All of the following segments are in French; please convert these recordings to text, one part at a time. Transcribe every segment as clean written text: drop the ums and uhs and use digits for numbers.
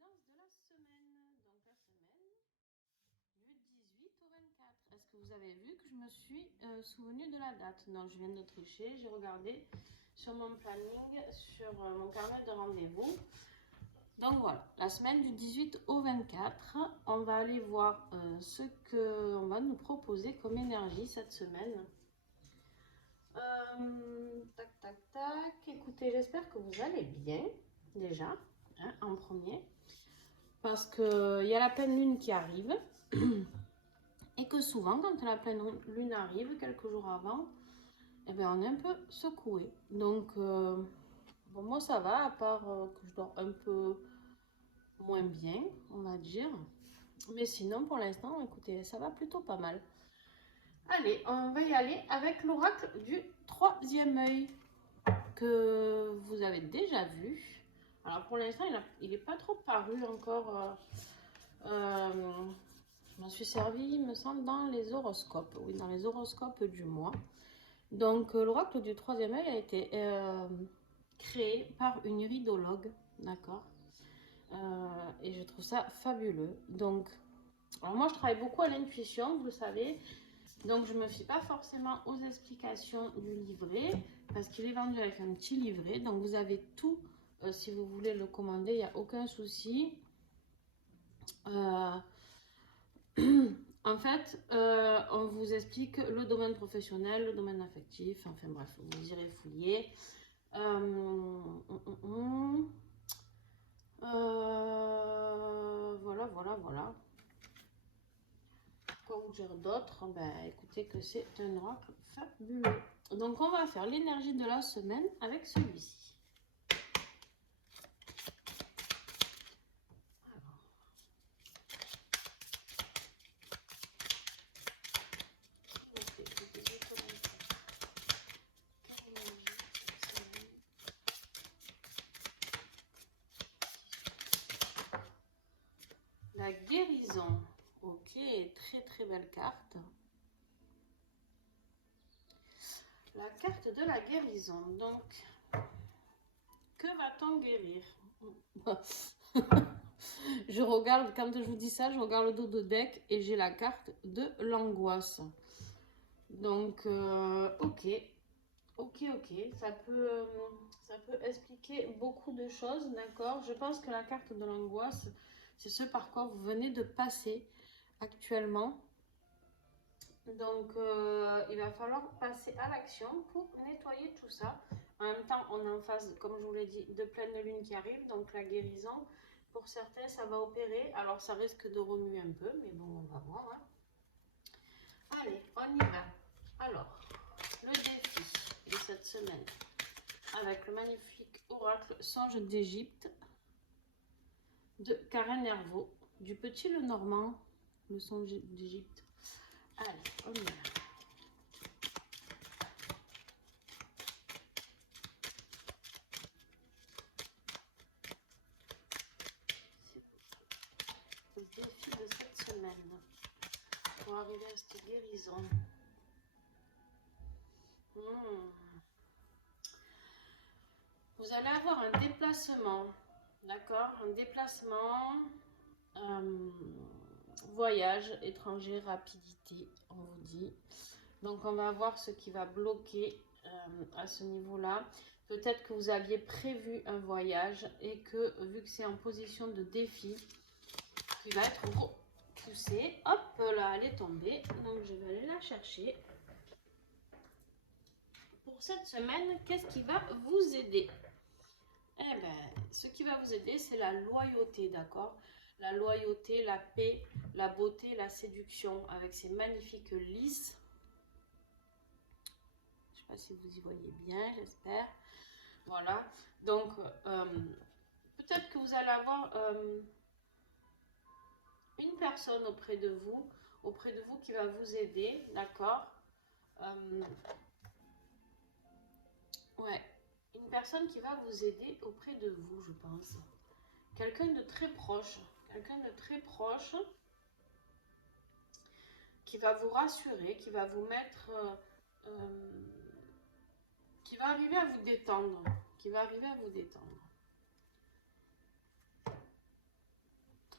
guidance de la semaine. Donc la semaine du 18 au 24. Est-ce que vous avez vu que je me suis souvenu de la date? Non, je viens de tricher. J'ai regardé sur mon planning, sur mon carnet de rendez-vous. Donc voilà, la semaine du 18 au 24, on va aller voir ce qu'on va nous proposer comme énergie cette semaine. Tac, tac, tac. Écoutez, j'espère que vous allez bien déjà, hein, en premier. Parce qu'il y a la pleine lune qui arrive. Et que souvent, quand la pleine lune arrive, quelques jours avant, eh bien, on est un peu secoué. Donc, bon, moi ça va, à part que je dors un peu moins bien, on va dire. Mais sinon, pour l'instant, écoutez, ça va plutôt pas mal. Allez, on va y aller avec l'oracle du troisième œil que vous avez déjà vu. Alors pour l'instant, il n'est pas trop paru encore. Je m'en suis servi, il me semble, dans les horoscopes. Oui, dans les horoscopes du mois. Donc l'oracle du troisième œil a été créé par une iridologue, d'accord, et je trouve ça fabuleux. Donc, alors moi je travaille beaucoup à l'intuition, vous le savez. Donc je ne me fie pas forcément aux explications du livret parce qu'il est vendu avec un petit livret. Donc vous avez tout si vous voulez le commander, il n'y a aucun souci. En fait, on vous explique le domaine professionnel, le domaine affectif, enfin bref, vous irez fouiller. Voilà. Quoi vous dire d'autre? Ben, écoutez que c'est un oracle fabuleux. Donc, on va faire l'énergie de la semaine avec celui-ci. La guérison. Ok, très belle carte. La carte de la guérison. Donc, que va-t-on guérir? Je regarde, quand je vous dis ça, je regarde le dos de deck et j'ai la carte de l'angoisse. Donc, ok, ça peut expliquer beaucoup de choses, d'accord. Je pense que la carte de l'angoisse, c'est ce par quoi vous venez de passer actuellement. Donc, il va falloir passer à l'action pour nettoyer tout ça. En même temps, on est en phase, comme je vous l'ai dit, de pleine lune qui arrive, donc la guérison. Pour certains, ça va opérer. Alors, ça risque de remuer un peu, mais bon, on va voir. Hein. Allez, on y va. Alors, le défi de cette semaine avec le magnifique oracle Songe d'Égypte de Karen Nervaux, du Petit Lenormand, le Songe d'Égypte. Allez, on y va. Le défi de cette semaine pour arriver à cette guérison. Vous allez avoir un déplacement, d'accord? Un déplacement, voyage, étranger, rapidité, on vous dit. Donc on va voir ce qui va bloquer à ce niveau-là. Peut-être que vous aviez prévu un voyage et que vu que c'est en position de défi, qui va être poussé, hop là, elle est tombée. Donc je vais aller la chercher. Pour cette semaine, qu'est-ce qui va vous aider? Eh bien, ce qui va vous aider, c'est la loyauté, d'accord? La loyauté, la paix, la beauté, la séduction, avec ces magnifiques lys. Je ne sais pas si vous y voyez bien, j'espère. Voilà. Donc, peut-être que vous allez avoir une personne auprès de vous qui va vous aider, d'accord? Ouais. Une personne qui va vous aider auprès de vous, je pense. Quelqu'un de très proche. Quelqu'un de très proche qui va vous rassurer, qui va vous mettre... qui va arriver à vous détendre. Qui va arriver à vous détendre.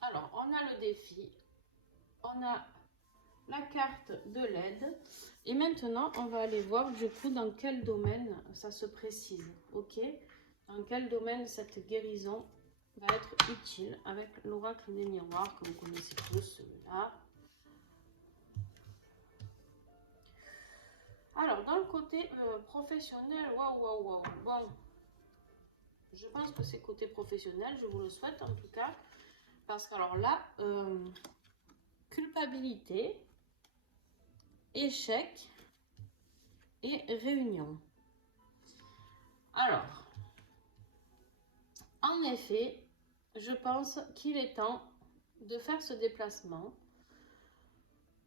Alors, on a le défi, on a la carte de l'aide. Et maintenant, on va aller voir du coup dans quel domaine ça se précise. Ok? Dans quel domaine cette guérison va être utile avec l'oracle des miroirs que vous connaissez tous, celui-là. Alors, dans le côté professionnel, waouh. Bon, je pense que c'est côté professionnel, je vous le souhaite en tout cas. Parce que alors là, culpabilité, échec et réunion. Alors, en effet, je pense qu'il est temps de faire ce déplacement,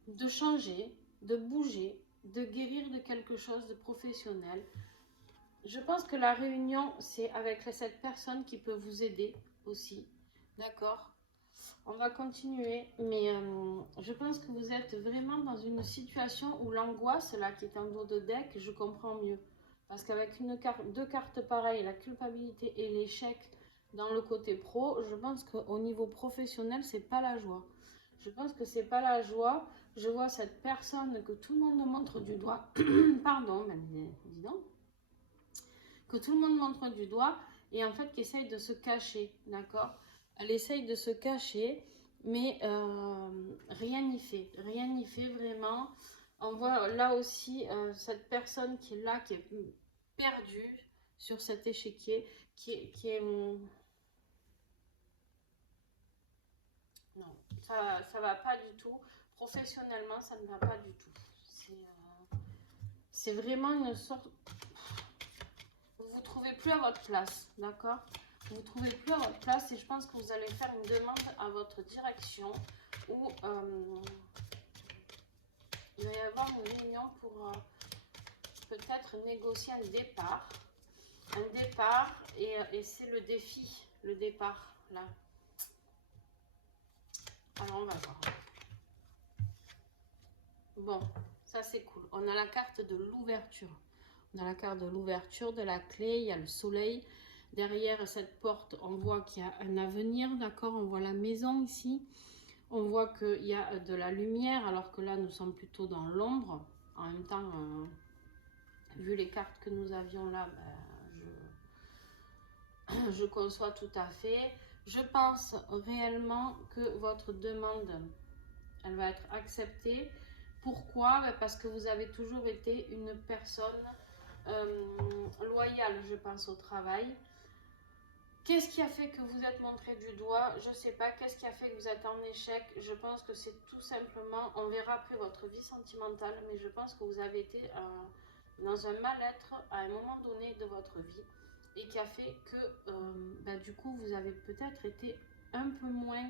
de changer, de bouger, de guérir de quelque chose de professionnel. Je pense que la réunion, c'est avec cette personne qui peut vous aider aussi. D'accord? On va continuer, mais je pense que vous êtes vraiment dans une situation où l'angoisse, là, qui est en dos de deck, je comprends mieux. Parce qu'avec deux cartes pareilles, la culpabilité et l'échec dans le côté pro, je pense qu'au niveau professionnel, c'est pas la joie. Je pense que c'est pas la joie. Je vois cette personne que tout le monde montre du doigt. Pardon, mais dis donc. Que tout le monde montre du doigt et en fait qui essaye de se cacher, d'accord? Elle essaye de se cacher, mais rien n'y fait. Rien n'y fait vraiment. On voit là aussi cette personne qui est là, qui est perdue sur cet échiquier, qui est non, ça va pas du tout. Professionnellement, ça ne va pas du tout. C'est vraiment une sorte... Vous ne vous trouvez plus à votre place, d'accord? Vous ne vous trouvez plus à votre place et je pense que vous allez faire une demande à votre direction où il va y avoir une réunion pour peut-être négocier un départ. Un départ et c'est le défi, le départ, là. Alors, on va voir. Bon, ça c'est cool. On a la carte de l'ouverture. On a la carte de l'ouverture, de la clé, il y a le soleil. Derrière cette porte, on voit qu'il y a un avenir, d'accord? On voit la maison ici. On voit qu'il y a de la lumière, alors que là, nous sommes plutôt dans l'ombre. En même temps, vu les cartes que nous avions là, je conçois tout à fait. Je pense réellement que votre demande, elle va être acceptée. Pourquoi? Parce que vous avez toujours été une personne loyale, je pense, au travail. Qu'est-ce qui a fait que vous êtes montré du doigt? Je ne sais pas. Qu'est-ce qui a fait que vous êtes en échec? Je pense que c'est tout simplement, on verra après votre vie sentimentale, mais je pense que vous avez été dans un mal-être à un moment donné de votre vie et qui a fait que du coup vous avez peut-être été un peu moins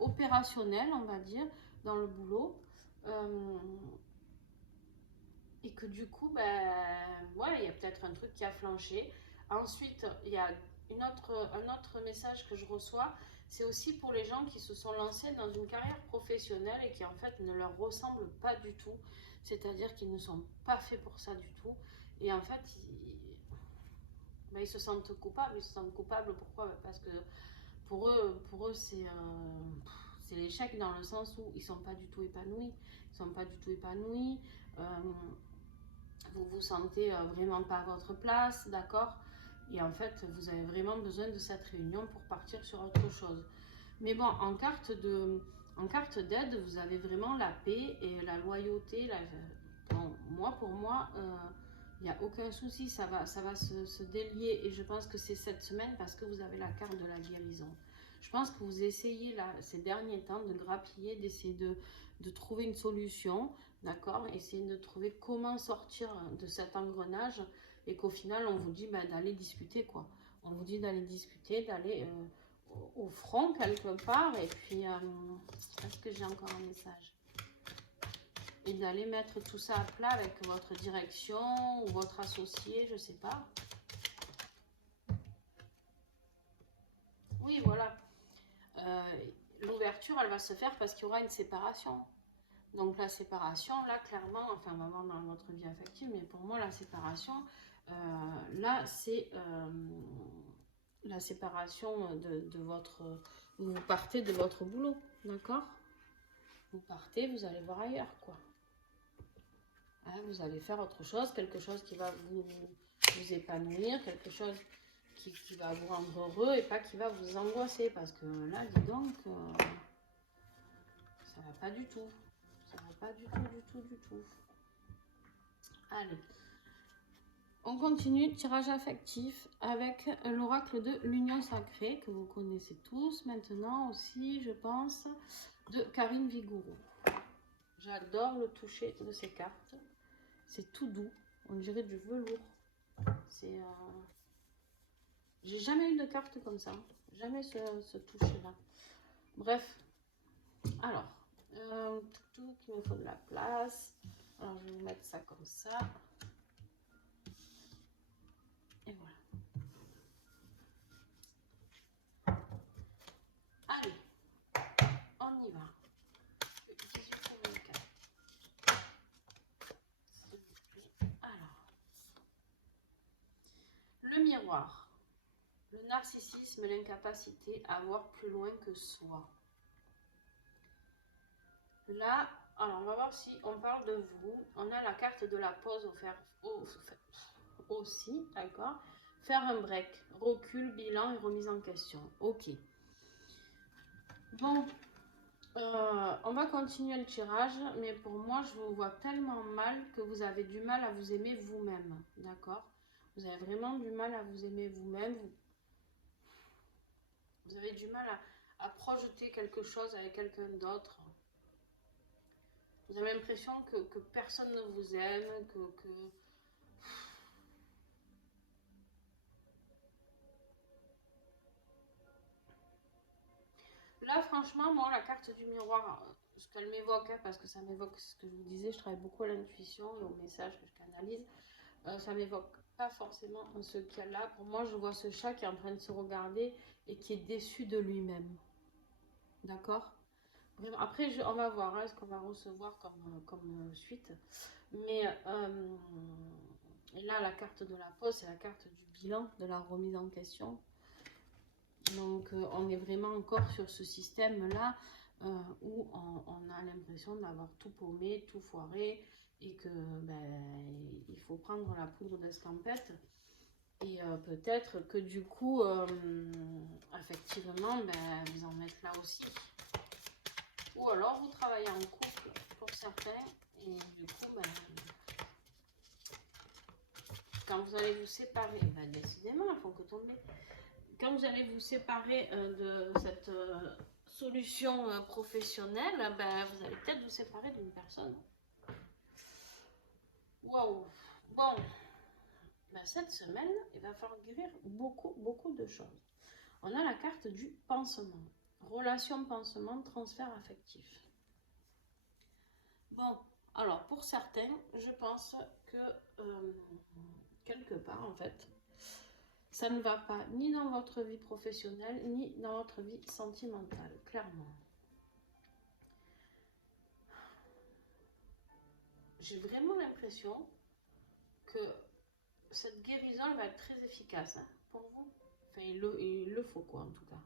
opérationnel, on va dire, dans le boulot. Et que du coup, ouais, il y a peut-être un truc qui a flanché. Ensuite, il y a un autre message que je reçois, c'est aussi pour les gens qui se sont lancés dans une carrière professionnelle et qui en fait ne leur ressemblent pas du tout. C'est-à-dire qu'ils ne sont pas faits pour ça du tout. Et en fait, ils se sentent coupables. Ils se sentent coupables pourquoi? Parce que pour eux c'est l'échec dans le sens où ils ne sont pas du tout épanouis. Ils sont pas du tout épanouis. Vous vous sentez vraiment pas à votre place, d'accord? Et en fait, vous avez vraiment besoin de cette réunion pour partir sur autre chose. Mais bon, en carte d'aide, vous avez vraiment la paix et la loyauté. Bon, pour moi, il n'y a aucun souci, ça va se délier. Et je pense que c'est cette semaine parce que vous avez la carte de la guérison. Je pense que vous essayez là, ces derniers temps de grappiller, d'essayer de trouver une solution. D'accord? Essayez de trouver comment sortir de cet engrenage et qu'au final, on vous dit d'aller discuter, quoi. On vous dit d'aller discuter, d'aller au front quelque part. Et puis, est-ce que j'ai encore un message? Et d'aller mettre tout ça à plat avec votre direction ou votre associé, je sais pas. Oui, voilà. L'ouverture, elle va se faire parce qu'il y aura une séparation. Donc la séparation, là, clairement, enfin, on va voir dans votre vie affective, mais pour moi, la séparation, là, c'est la séparation de votre... Vous partez de votre boulot, d'accord? Vous partez, vous allez voir ailleurs, quoi. Hein, vous allez faire autre chose, quelque chose qui va vous épanouir, quelque chose qui va vous rendre heureux et pas qui va vous angoisser. Parce que là, dis donc, ça va pas du tout. Ça va pas du tout. Allez. On continue, tirage affectif avec l'oracle de l'Union Sacrée, que vous connaissez tous maintenant aussi, je pense, de Karine Vigourou. J'adore le toucher de ces cartes. C'est tout doux, on dirait du velours. C'est... J'ai jamais eu de carte comme ça, jamais ce toucher-là. Bref, alors, tout qu'il me faut de la place. Alors, je vais vous mettre ça comme ça. Et voilà. Allez, on y va. Alors, le miroir, le narcissisme, l'incapacité à voir plus loin que soi. Là, alors on va voir si on parle de vous. On a la carte de la pause offerte aussi, d'accord. Faire un break, recul, bilan et remise en question. Ok. Bon, on va continuer le tirage, mais pour moi, je vous vois tellement mal que vous avez du mal à vous aimer vous-même, d'accord? Vous avez vraiment du mal à vous aimer vous-même. Vous avez du mal à projeter quelque chose avec quelqu'un d'autre. Vous avez l'impression que personne ne vous aime, que... Là, franchement, moi, la carte du miroir, ce qu'elle m'évoque, hein, parce que ça m'évoque ce que je vous disais, je travaille beaucoup à l'intuition et au message que je canalise, ça m'évoque pas forcément ce qu'il y a là. Pour moi, je vois ce chat qui est en train de se regarder et qui est déçu de lui-même. D'accord? Après, on va voir ce qu'on va recevoir comme suite. Mais là, la carte de la pause, c'est la carte du bilan, de la remise en question. Donc, on est vraiment encore sur ce système-là où on a l'impression d'avoir tout paumé, tout foiré et que il faut prendre la poudre d'escampette. Et peut-être que du coup, effectivement, vous en êtes là aussi. Ou alors, vous travaillez en couple pour certains et du coup, quand vous allez vous séparer, décidément, il faut que tomber. Quand vous allez vous séparer de cette solution professionnelle, vous allez peut-être vous séparer d'une personne. Waouh! Bon, cette semaine, il va falloir guérir beaucoup de choses. On a la carte du pansement. Relation, pansement, transfert affectif. Bon, alors pour certains, je pense que quelque part, en fait, ça ne va pas ni dans votre vie professionnelle, ni dans votre vie sentimentale, clairement. J'ai vraiment l'impression que cette guérison va être très efficace pour vous. Enfin, il le faut quoi, en tout cas.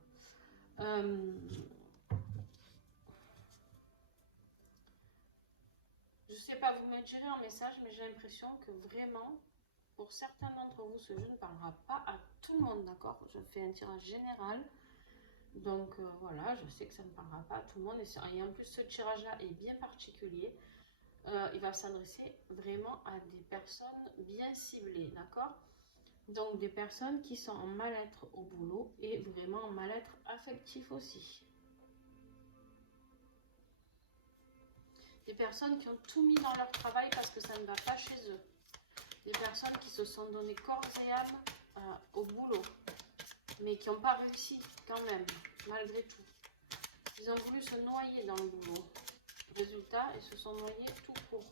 Je sais pas, vous me direz en message, mais j'ai l'impression que vraiment, pour certains d'entre vous, ce jeu ne parlera pas à tout le monde, d'accord? Je fais un tirage général. Donc voilà, je sais que ça ne parlera pas à tout le monde. Et en plus, ce tirage-là est bien particulier. Il va s'adresser vraiment à des personnes bien ciblées, d'accord? Donc des personnes qui sont en mal-être au boulot et vraiment en mal-être affectif aussi. Des personnes qui ont tout mis dans leur travail parce que ça ne va pas chez eux. Des personnes qui se sont donné corps et âme au boulot, mais qui n'ont pas réussi quand même, malgré tout. Ils ont voulu se noyer dans le boulot. Résultat, ils se sont noyés tout court.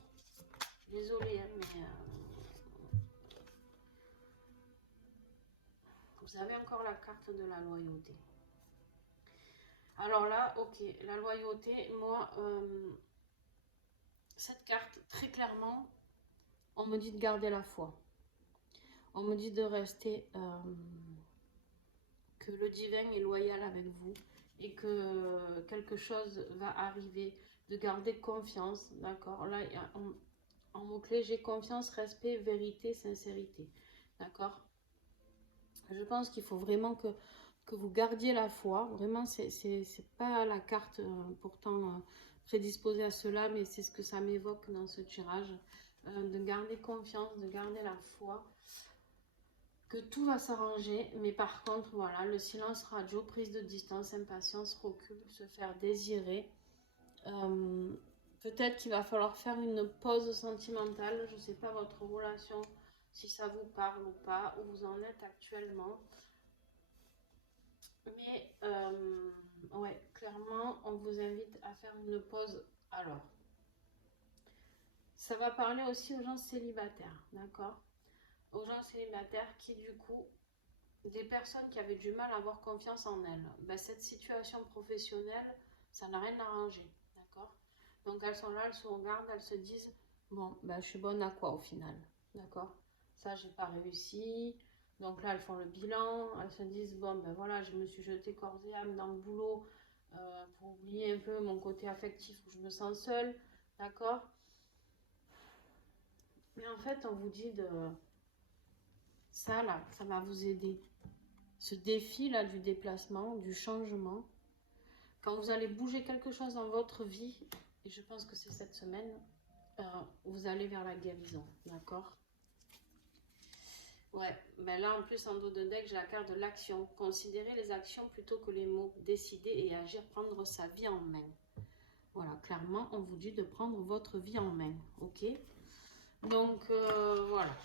Désolée, mais vous avez encore la carte de la loyauté. Alors là, ok, la loyauté, moi, cette carte, très clairement, on me dit de garder la foi. On me dit de rester que le divin est loyal avec vous et que quelque chose va arriver, de garder confiance, d'accord? Là, en mot-clé, j'ai confiance, respect, vérité, sincérité, d'accord? Je pense qu'il faut vraiment que vous gardiez la foi. Vraiment, c'est pas la carte pourtant prédisposée à cela, mais c'est ce que ça m'évoque dans ce tirage. De garder confiance, de garder la foi, que tout va s'arranger. Mais par contre, voilà, le silence radio, prise de distance, impatience, recul, se faire désirer. Peut-être qu'il va falloir faire une pause sentimentale. Je ne sais pas votre relation, si ça vous parle ou pas, où vous en êtes actuellement. Mais ouais, clairement, on vous invite à faire une pause. Alors, ça va parler aussi aux gens célibataires, d'accord? Aux gens célibataires qui, du coup, des personnes qui avaient du mal à avoir confiance en elles. Ben, cette situation professionnelle, ça n'a rien arrangé, d'accord? Donc, elles sont là, elles se regardent, elles se disent, bon, ben, je suis bonne à quoi au final, d'accord? Ça, j'ai pas réussi. Donc là, elles font le bilan, elles se disent, bon, ben voilà, je me suis jetée corps et âme dans le boulot pour oublier un peu mon côté affectif où je me sens seule, d'accord? Mais en fait, on vous dit de ça, là, ça va vous aider. Ce défi, là, du déplacement, du changement, quand vous allez bouger quelque chose dans votre vie, et je pense que c'est cette semaine, vous allez vers la guérison, d'accord? Ouais, ben là en plus en dos de deck j'ai la carte de l'action. Considérer les actions plutôt que les mots. Décider et agir, prendre sa vie en main. Voilà, clairement on vous dit de prendre votre vie en main, ok? Donc voilà.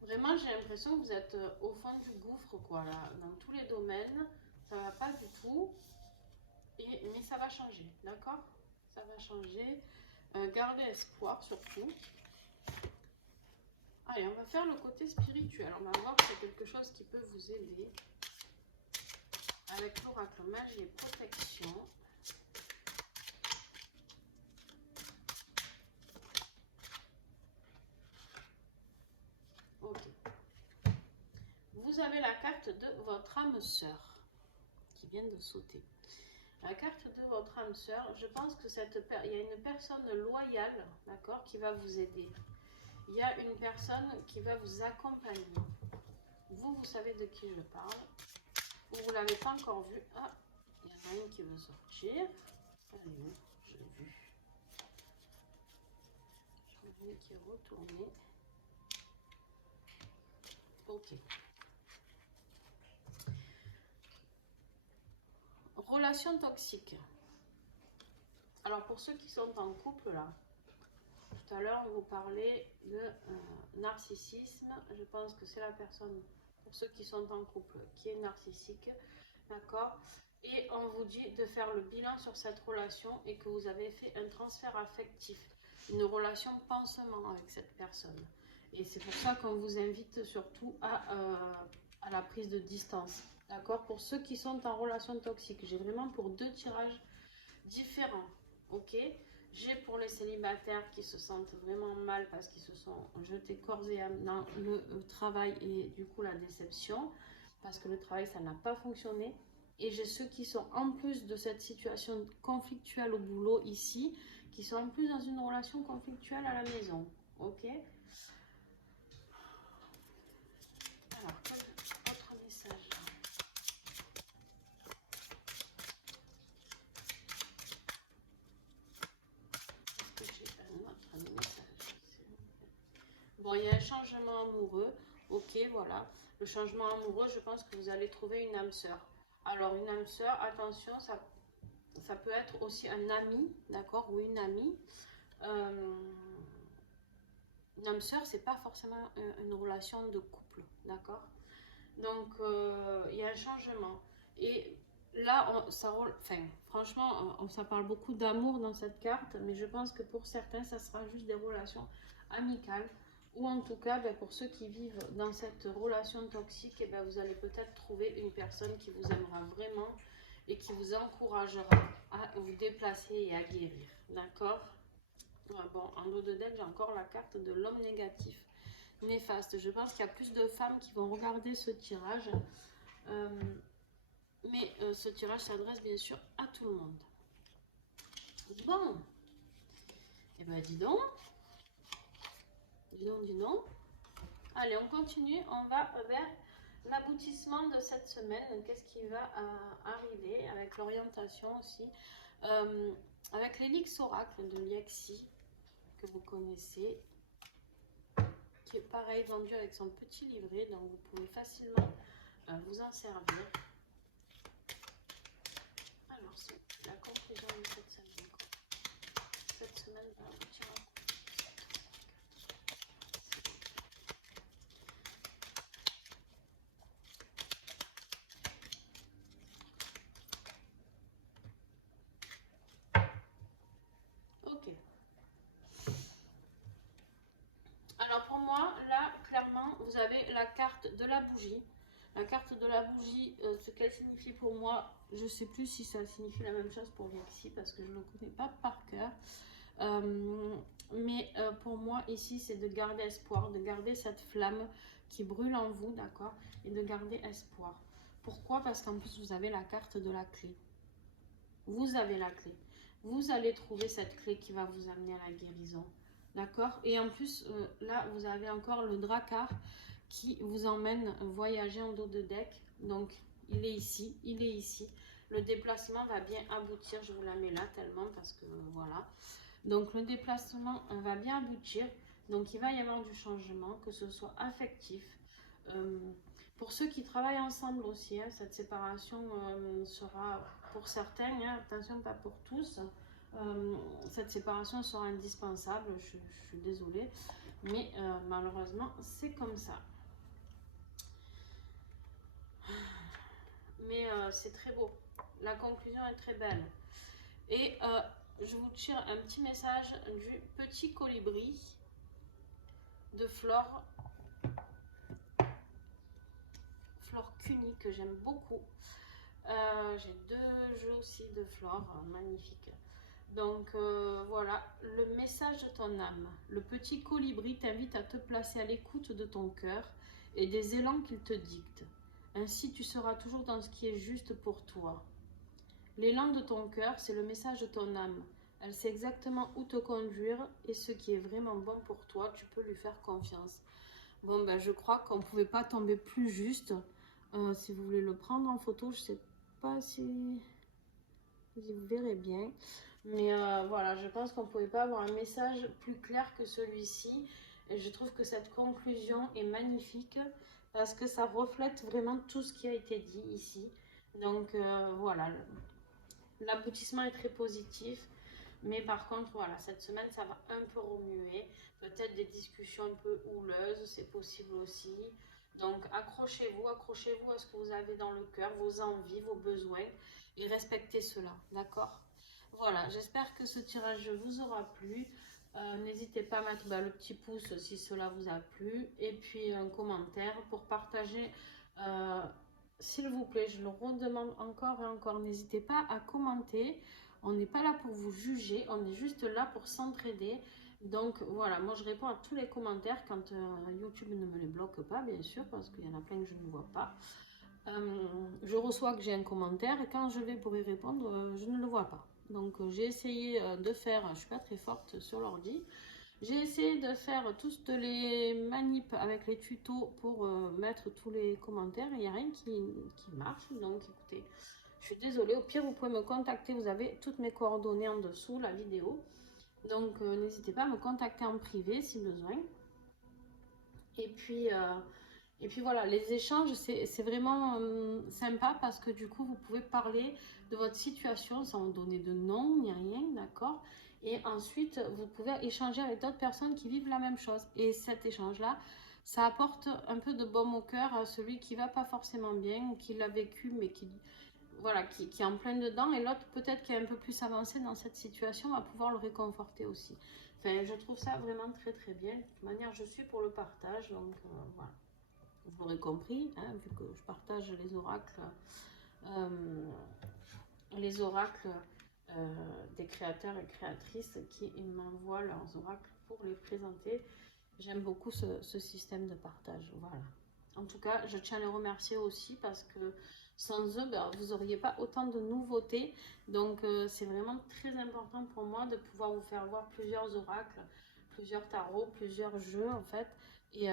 Vraiment j'ai l'impression que vous êtes au fond du gouffre quoi là, dans tous les domaines. Ça va pas du tout. Mais ça va changer, d'accord? Ça va changer. Gardez espoir surtout. Allez, on va faire le côté spirituel. On va voir si c'est quelque chose qui peut vous aider. Avec l'oracle magie et protection. Ok. Vous avez la carte de votre âme sœur qui vient de sauter. La carte de votre âme sœur, je pense que il y a une personne loyale, d'accord, qui va vous aider. Il y a une personne qui va vous accompagner. Vous savez de qui je parle. Ou vous ne l'avez pas encore vu. Ah, il y en a une qui veut sortir. Allez, je l'ai vu. Je l'ai vu qui est retourné. Ok. Relation toxique. Alors pour ceux qui sont en couple là, tout à l'heure vous parlez de narcissisme. Je pense que c'est la personne, pour ceux qui sont en couple, qui est narcissique, d'accord? Et on vous dit de faire le bilan sur cette relation et que vous avez fait un transfert affectif, une relation pansement avec cette personne. Et c'est pour ça qu'on vous invite surtout à la prise de distance, d'accord? Pour ceux qui sont en relation toxique, j'ai vraiment pour deux tirages différents, ok? J'ai pour les célibataires qui se sentent vraiment mal parce qu'ils se sont jetés corps et âme dans le travail et du coup la déception, parce que le travail ça n'a pas fonctionné. Et j'ai ceux qui sont en plus de cette situation conflictuelle au boulot ici, qui sont en plus dans une relation conflictuelle à la maison, ok? Alors, quel autre message? Est-ce que j'ai un autre message? Bon, il y a un changement amoureux. Ok, voilà. Le changement amoureux, je pense que vous allez trouver une âme sœur. Alors, une âme sœur, attention, ça peut être aussi un ami, d'accord, ou une amie. Une âme sœur, c'est pas forcément une relation de couple, d'accord? Donc, il y a un changement. Et là, franchement, ça parle beaucoup d'amour dans cette carte, mais je pense que pour certains, ça sera juste des relations amicales. Ou en tout cas, ben, pour ceux qui vivent dans cette relation toxique, eh ben, vous allez peut-être trouver une personne qui vous aimera vraiment et qui vous encouragera à vous déplacer et à guérir. D'accord? Bon, en dos de deck, j'ai encore la carte de l'homme négatif. néfaste. Je pense qu'il y a plus de femmes qui vont regarder ce tirage. Mais ce tirage s'adresse bien sûr à tout le monde. Bon. Et ben dis donc. Dis donc, dis donc. Allez, on continue. On va vers l'aboutissement de cette semaine. Qu'est-ce qui va arriver avec l'orientation aussi. Avec l'Helix Oracle de Liexi, que vous connaissez, qui est pareil vendu avec son petit livret, donc vous pouvez facilement vous en servir. Alors c'est la conclusion de cette semaine. Cette semaine va aboutir à ok. Alors pour moi, là, clairement, vous avez la carte de la bougie. La carte de la bougie, ce qu'elle signifie pour moi, je ne sais plus si ça signifie la même chose pour Lexi parce que je ne le connais pas par cœur. Mais pour moi, ici, c'est de garder espoir, de garder cette flamme qui brûle en vous, d'accord? Et de garder espoir. Pourquoi? Parce qu'en plus, vous avez la carte de la clé. Vous avez la clé. Vous allez trouver cette clé qui va vous amener à la guérison. D'accord? Et en plus, là, vous avez encore le Drakkar qui vous emmène voyager en dos de deck. Donc, il est ici, il est ici. Le déplacement va bien aboutir. Je vous la mets là tellement parce que voilà. Donc, le déplacement va bien aboutir. Donc, il va y avoir du changement, que ce soit affectif. Pour ceux qui travaillent ensemble aussi, hein, cette séparation sera pour certains, hein, attention, pas pour tous. Cette séparation sera indispensable, je suis désolée, mais malheureusement, c'est comme ça. Mais c'est très beau. La conclusion est très belle. Et je vous tire un petit message du petit colibri de Flore Cuny que j'aime beaucoup. J'ai deux jeux aussi de Flore, magnifiques. Donc voilà, le message de ton âme. Le petit colibri t'invite à te placer à l'écoute de ton cœur et des élans qu'il te dicte. Ainsi tu seras toujours dans ce qui est juste pour toi. L'élan de ton cœur, c'est le message de ton âme. Elle sait exactement où te conduire et ce qui est vraiment bon pour toi, tu peux lui faire confiance. Bon, ben je crois qu'on ne pouvait pas tomber plus juste. Si vous voulez le prendre en photo, je ne sais pas si vous verrez bien. Mais voilà, je pense qu'on ne pouvait pas avoir un message plus clair que celui-ci. Et je trouve que cette conclusion est magnifique parce que ça reflète vraiment tout ce qui a été dit ici. Donc voilà, l'aboutissement est très positif. Mais par contre, voilà, cette semaine, ça va un peu remuer. Peut-être des discussions un peu houleuses, c'est possible aussi. Donc accrochez-vous à ce que vous avez dans le cœur, vos envies, vos besoins. Et respectez cela, d'accord? Voilà, j'espère que ce tirage vous aura plu. N'hésitez pas à mettre le petit pouce si cela vous a plu. Et puis un commentaire pour partager. S'il vous plaît, je le redemande encore et encore. N'hésitez pas à commenter. On n'est pas là pour vous juger. On est juste là pour s'entraider. Donc voilà, moi je réponds à tous les commentaires quand YouTube ne me les bloque pas, bien sûr, parce qu'il y en a plein que je ne vois pas. Je reçois que j'ai un commentaire et quand je vais pour y répondre, je ne le vois pas. Donc j'ai essayé de faire, je suis pas très forte sur l'ordi, j'ai essayé de faire toutes les manips avec les tutos pour mettre tous les commentaires et il n'y a rien qui marche. Donc écoutez, je suis désolée, au pire vous pouvez me contacter, vous avez toutes mes coordonnées en dessous, la vidéo. Donc n'hésitez pas à me contacter en privé si besoin. Et puis voilà, les échanges, c'est vraiment sympa parce que du coup, vous pouvez parler de votre situation sans donner de nom ni rien, d'accord? Et ensuite, vous pouvez échanger avec d'autres personnes qui vivent la même chose. Et cet échange-là, ça apporte un peu de baume au cœur à celui qui va pas forcément bien ou qui l'a vécu, mais voilà, qui est en plein dedans. Et l'autre, peut-être qui est un peu plus avancé dans cette situation, va pouvoir le réconforter aussi. Enfin, je trouve ça vraiment très très bien. De toute manière, je suis pour le partage, donc voilà. Vous l'aurez compris, hein, vu que je partage les oracles des créateurs et créatrices qui m'envoient leurs oracles pour les présenter. J'aime beaucoup ce système de partage. Voilà. En tout cas, je tiens à les remercier aussi parce que sans eux, ben, vous n'auriez pas autant de nouveautés. Donc, c'est vraiment très important pour moi de pouvoir vous faire voir plusieurs oracles, plusieurs tarots, plusieurs jeux en fait. Et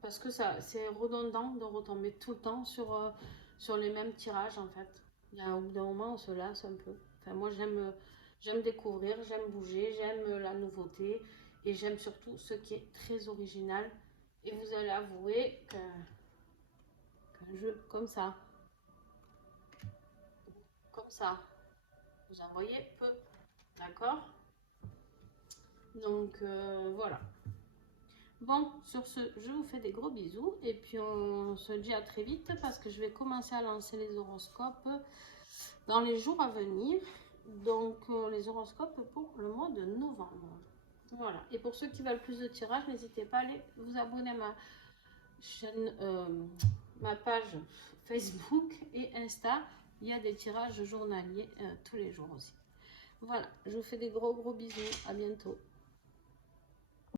parce que ça, c'est redondant de retomber tout le temps sur les mêmes tirages en fait. Il y a, au bout d'un moment, on se lasse un peu. Enfin, moi, j'aime découvrir, j'aime bouger, j'aime la nouveauté et j'aime surtout ce qui est très original. Et vous allez avouer qu'un jeu comme ça, vous en voyez peu. D'accord? Donc, voilà. Bon, sur ce, je vous fais des gros bisous et puis on se dit à très vite parce que je vais commencer à lancer les horoscopes dans les jours à venir. Donc, les horoscopes pour le mois de novembre. Voilà. Et pour ceux qui veulent plus de tirages, n'hésitez pas à aller vous abonner à ma chaîne, ma page Facebook et Insta. Il y a des tirages journaliers tous les jours aussi. Voilà. Je vous fais des gros bisous. À bientôt.